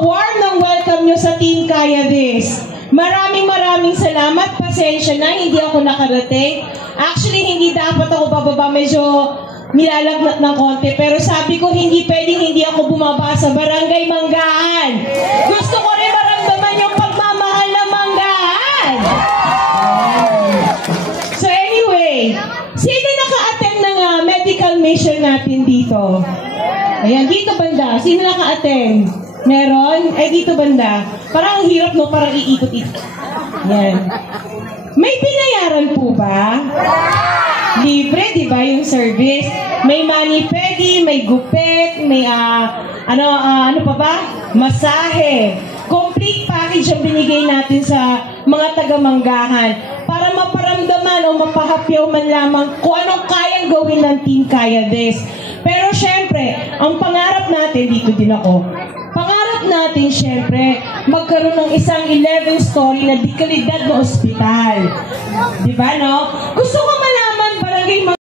napaka-warm ng welcome nyo sa Team Kaya This. Maraming salamat. Pasensya na, hindi ako nakarating. Actually, hindi dapat ako bababa. Medyo nilalagnat ng konti. Pero sabi ko, hindi pwedeng hindi ako bumaba sa Barangay Manggahan. Gusto ko rin maramdaman yung pagmamahal ng Manggahan. So anyway, sino naka-attend ng medical mission natin dito? Ayan, dito banda. Sino naka-attend? Meron? Dito banda. Parang ang hirap, no? Parang iikot-ikot. Ayan. May binayaran po ba? Libre, di ba, yung service? May mani-pedi, may gupit, may, ano pa ba? Masahe. Complete package ang binigay natin sa mga taga-Manggahan para maparamdaman o mapahapyaw man lamang kung anong kayang gawin ng Team Kaya This. Pero syempre, ang pangarap natin, dito din ako, pangarap natin syempre, magkaroon ng isang 11-story na dekalidad na ospital. Diba, no? Gusto ko malaman, Barangay